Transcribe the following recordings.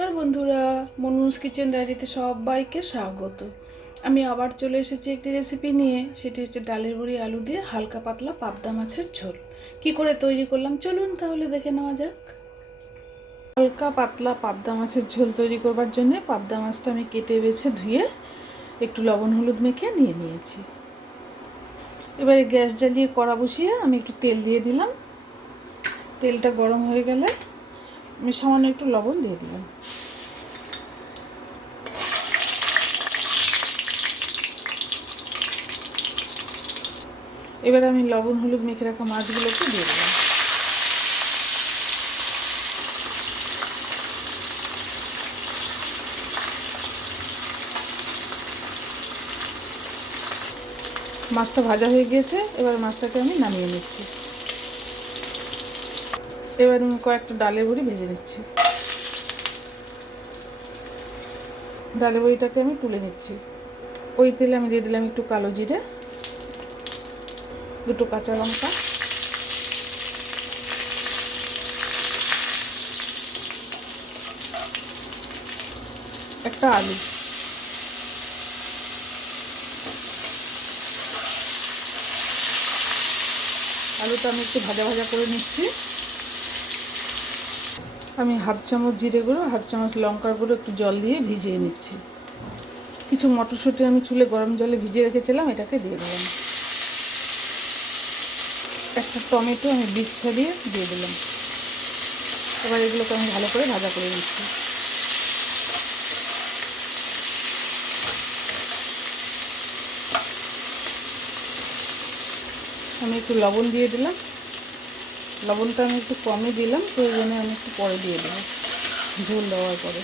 নমস্কার বন্ধুরা মনুস কিচেন ডায়েরিতে সবাইকে স্বাগত। আমি আবার চলে এসেছি একটি রেসিপি নিয়ে, সেটি হচ্ছে ডালের বড়ি আলু দিয়ে হালকা পাতলা পাবদা মাছের ঝোল। কি করে তৈরি করলাম? চলুন তাহলে দেখে নেওয়া যাক। হালকা পাতলা পাবদা মাছের ঝোল তৈরি করবার জন্য পাবদা মাছটা আমি কেটে বেছে ধুয়ে একটু লবণ হলুদ মেখে নিয়ে নিয়েছি। এবারে গ্যাস জ্বালিয়ে কড়া বসিয়ে আমি একটু তেল দিয়ে দিলাম। তেলটা গরম হয়ে গেলে আমি সামান্য একটু লবণ দিয়ে দিলাম এবার আমি লবণ, হলুদ মেখে রাখা মাছগুলোকে দিয়ে দিলাম। মাছটা ভাজা হয়ে গিয়েছে, এবার মাছটাকে আমি নামিয়ে নিচ্ছি। এবার আমি কয়েকটা ডালের বড়ি ভেজে নিচ্ছি। ডালের বড়িটাকে আমি তুলে নিচ্ছি। ওই তেলে আমি দিয়ে দিলাম একটু কালো জিরে, দুটো কাঁচা লঙ্কা। একটা আলু। আলুটা আমি একটু ভাজা ভাজা করে নিচ্ছি। আমি হাফ চামচ জিরে গুঁড়ো, হাফ চামচ লঙ্কার গুঁড়ো একটু জল দিয়ে ভিজিয়ে নিচ্ছি। কিছু মটরশুঁটি আমি চুলে গরম জলে ভিজিয়ে রেখেছিলাম, এটাকে দিয়ে দিলাম। একটা টমেটো আমি বিচ্ছা দিয়ে দিয়ে দিলাম। এবার এগুলোকে আমি ভালো করে ভাজা করে নিচ্ছি। আমি একটু লবণ দিয়ে দিলাম। লবণটা আমি একটু কমই দিলাম প্রয়োজনে আমি একটু পরে দিয়ে দেবো। ঝোল দেওয়ার পরে।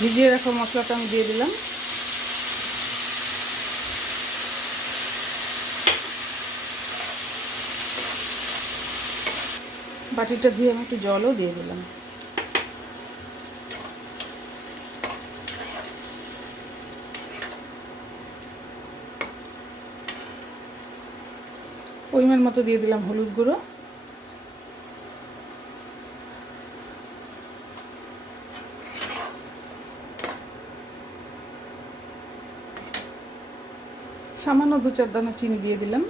ভিজিয়ে রাখা মশলাটা আমি দিয়ে দিলাম। বাটিটা ধুয়ে আমি একটু জলও দিয়ে দিলাম। পরিমাণ মতো দিয়ে দিলাম হলুদ গুঁড়ো। সামান্য দু চার দানা চিনি দিয়ে দিলাম।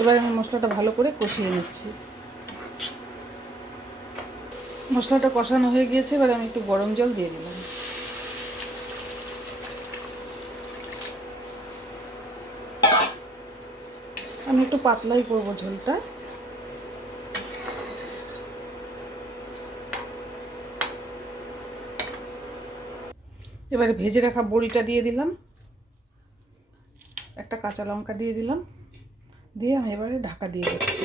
এবার আমি মশলাটা ভালো করে কষিয়ে নিচ্ছি। মশলাটা কষানো হয়ে গিয়েছে, এবার আমি একটু গরম জল দিয়ে দিলাম। আমি একটু পাতলাই করব ঝোলটা। এবারে ভেজে রাখা বড়িটা দিয়ে দিলাম। একটা কাঁচা লঙ্কা দিয়ে দিলাম। দিয়ে আমি এবারে ঢাকা দিয়ে দিচ্ছি।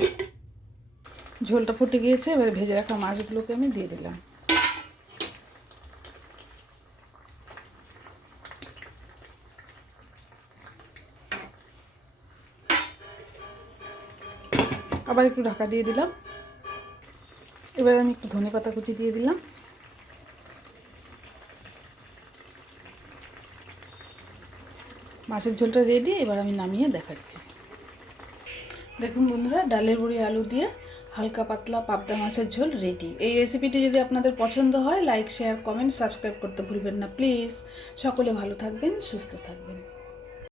ঝোলটা ফুটে গিয়েছে, এবারে ভেজে রাখা মাছগুলোকে আমি দিয়ে দিলাম। আবার একটু ঢাকা দিয়ে দিলাম। এবার আমি একটু ধনে পাতা কুচি দিয়ে দিলাম। মাছের ঝোলটা রেডি এবার আমি নামিয়ে দেখাচ্ছি। দেখুন বন্ধুরা, ডালের বড়ি আলু দিয়ে হালকা পাতলা পাবদা মাছের ঝোল রেডি এই রেসিপিটি যদি আপনাদের পছন্দ হয় লাইক শেয়ার কমেন্ট সাবস্ক্রাইব করতে ভুলবেন না প্লিজ সকলে ভালো থাকবেন, সুস্থ থাকবেন।